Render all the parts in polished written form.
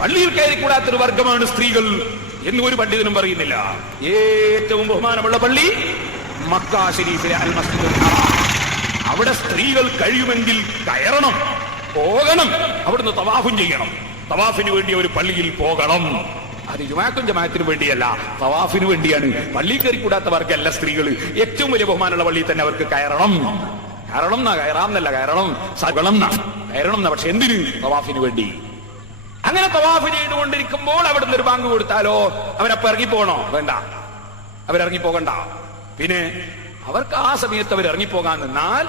പള്ളിയിൽ കയറിക്കൂടാത്തൊരു വർഗമാണ് സ്ത്രീകൾ എന്ന് ഒരു പണ്ഡിതനും പറയുന്നില്ല. ഏറ്റവും ബഹുമാനമുള്ള പള്ളി മക്ക ശരീഫിലെ അൽ മസ്ജിദുൽ ഹറാം. അവിടെ സ്ത്രീകൾ കഴിയുമെങ്കിൽ കയറണം, പോകണം, അവിടുന്ന് തവാഫും ചെയ്യണം. തവാഫിന് വേണ്ടി ഒരു പള്ളിയിൽ പോകണം. അത് ജുമാക്കും ജമാഅത്തിനും വേണ്ടിയല്ല, തവാഫിന് വേണ്ടിയാണ്. പള്ളിയിൽ കയറിക്കൂടാത്തവർക്കല്ല സ്ത്രീകൾ. ഏറ്റവും വലിയ ബഹുമാനമുള്ള പള്ളിയിൽ തന്നെ അവർക്ക് കയറണം. കയറണം എന്നാ, കയറാമെന്നല്ല, കയറണം സകളം എന്നാ, കയറണം എന്നാ. പക്ഷെ എന്തിന്? തവാഫിന് വേണ്ടി. അങ്ങനെ തവാഫ് ചെയ്തുകൊണ്ടിരിക്കുമ്പോൾ അവിടുന്ന് ഒരു ബാങ്ക് കൊടുത്താലോ അവരപ്പോ ഇറങ്ങിപ്പോകണോ? വേണ്ട, അവരിറങ്ങിപ്പോകണ്ട. പിന്നെ അവർക്ക് ആ സമയത്ത് അവർ ഇറങ്ങിപ്പോകാൻ നിന്നാൽ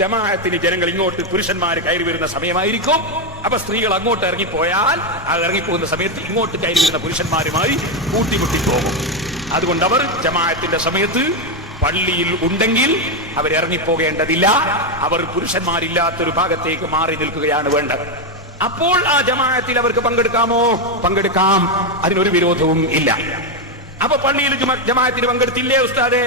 ജമാഅത്തിന് ജനങ്ങൾ ഇങ്ങോട്ട് പുരുഷന്മാർ കയറി വരുന്ന സമയമായിരിക്കും. അപ്പൊ സ്ത്രീകൾ അങ്ങോട്ട് ഇറങ്ങിപ്പോയാൽ ആ ഇറങ്ങിപ്പോകുന്ന സമയത്ത് ഇങ്ങോട്ട് കയറി വരുന്ന പുരുഷന്മാരുമായി കൂട്ടിമുട്ടി പോകും. അതുകൊണ്ട് അവർ ജമാഅത്തിന്റെ സമയത്ത് പള്ളിയിൽ ഉണ്ടെങ്കിൽ അവരിറങ്ങിപ്പോകേണ്ടതില്ല. അവർ പുരുഷന്മാരില്ലാത്തൊരു ഭാഗത്തേക്ക് മാറി നിൽക്കുകയാണ് വേണ്ടത്. അപ്പോൾ ആ ജമാഅത്തിൽ അവർക്ക് പങ്കെടുക്കാമോ? പങ്കെടുക്കാം, അതിനൊരു വിരോധവും ഇല്ല. അപ്പൊ പള്ളിയിൽ ജമാഅത്തിന് പങ്കെടുത്തില്ലേ ഉസ്താദെ?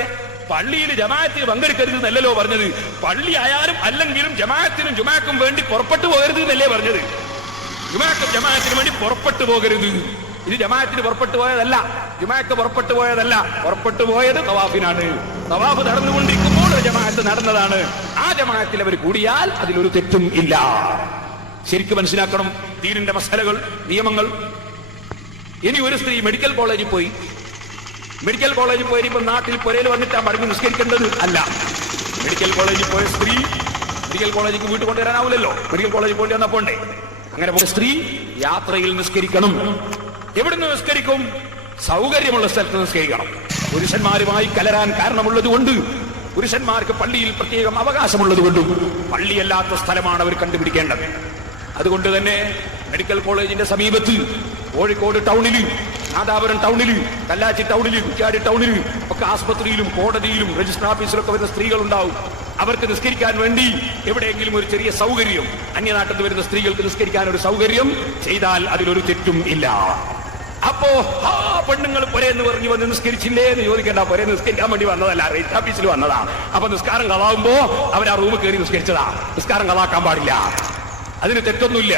പള്ളിയിൽ ജമാഅത്തിന് പങ്കെടുക്കരുത് എന്നല്ലല്ലോ പറഞ്ഞത്. പള്ളി ആയാലും അല്ലെങ്കിലും ജമാഅത്തിനും ജുമാക്കും വേണ്ടി പുറപ്പെട്ടു പോകരുത് എന്നല്ലേ പറഞ്ഞത്. ജുമാക്കും ജമാഅത്തിന് വേണ്ടി പുറപ്പെട്ടു പോകരുത്. ഇത് ജമാഅത്തിന് പുറപ്പെട്ടു പോയതല്ല, ജുമാക്ക് പുറപ്പെട്ടു പോയതല്ല. പുറപ്പെട്ടു പോയത് തവാഫിനാണ്. തവാഫ് നടന്നുകൊണ്ടിരിക്കുമ്പോൾ ജമാഅത്ത് നടന്നതാണ്. ആ ജമാഅത്തിൽ അവർ കൂടിയാൽ അതിലൊരു തെറ്റും ഇല്ല. ശരിക്കും മനസ്സിലാക്കണം ദീനിന്റെ മസലകൾ, നിയമങ്ങൾ. ഇനി ഒരു സ്ത്രീ മെഡിക്കൽ കോളേജിൽ പോയി, മെഡിക്കൽ കോളേജിൽ പോയി ഇപ്പൊ നാട്ടിൽ പുരയിൽ വന്നിട്ടാ മടങ്ങി നിസ്കരിക്കേണ്ടത് അല്ല. മെഡിക്കൽ കോളേജിൽ പോയ സ്ത്രീ മെഡിക്കൽ കോളേജിൽ വീട്ടിൽ കൊണ്ടുവരാനാവില്ലല്ലോ, മെഡിക്കൽ കോളേജിൽ പോയി വന്നാ പോണ്ടേ. അങ്ങനെ പോയ സ്ത്രീ യാത്രയിൽ നിസ്കരിക്കണം. എവിടുന്ന് നിസ്കരിക്കും? സൗകര്യമുള്ള സ്ഥലത്ത് നിസ്കരിക്കണം. പുരുഷന്മാരുമായി കലരാൻ കാരണമുള്ളത് കൊണ്ട്, പുരുഷന്മാർക്ക് പള്ളിയിൽ പ്രത്യേകം അവകാശമുള്ളത് കൊണ്ടും പള്ളിയല്ലാത്ത സ്ഥലമാണ് അവർ കണ്ടുപിടിക്കേണ്ടത്. അതുകൊണ്ട് തന്നെ മെഡിക്കൽ കോളേജിന്റെ സമീപത്ത് കോഴിക്കോട് ടൗണില്, നാദാപുരം ടൗണില്, കല്ലാച്ചി ടൗണില്, കുറ്റ്യാടി ടൗണില് ഒക്കെ ആസ്പത്രിയിലും കോടതിയിലും രജിസ്റ്റർ ഓഫീസിലൊക്കെ വരുന്ന സ്ത്രീകൾ ഉണ്ടാവും. അവർക്ക് നിസ്കരിക്കാൻ വേണ്ടി എവിടെയെങ്കിലും ഒരു ചെറിയ സൗകര്യം, അന്യനാട്ടിൽ നിന്ന് വരുന്ന സ്ത്രീകൾക്ക് നിസ്കരിക്കാൻ ഒരു സൗകര്യം ചെയ്താൽ അതിലൊരു തെറ്റും ഇല്ല. അപ്പോ പെണ്ണുങ്ങൾ പൊരേന്ന് പറഞ്ഞു വന്ന് നിസ്കരിച്ചില്ലേ എന്ന് ചോദിക്കേണ്ട. പൊരേ നിസ്കരിക്കാൻ വേണ്ടി വന്നതല്ല, രജിസ്റ്റർ ഓഫീസിൽ വന്നതാ. അപ്പൊ നിസ്കാരം കളാവുമ്പോ അവർ ആ റൂമിൽ കയറി നിസ്കരിച്ചതാ. നിസ്കാരം കളാക്കാൻ പാടില്ല, അതിന് തെറ്റൊന്നുമില്ല.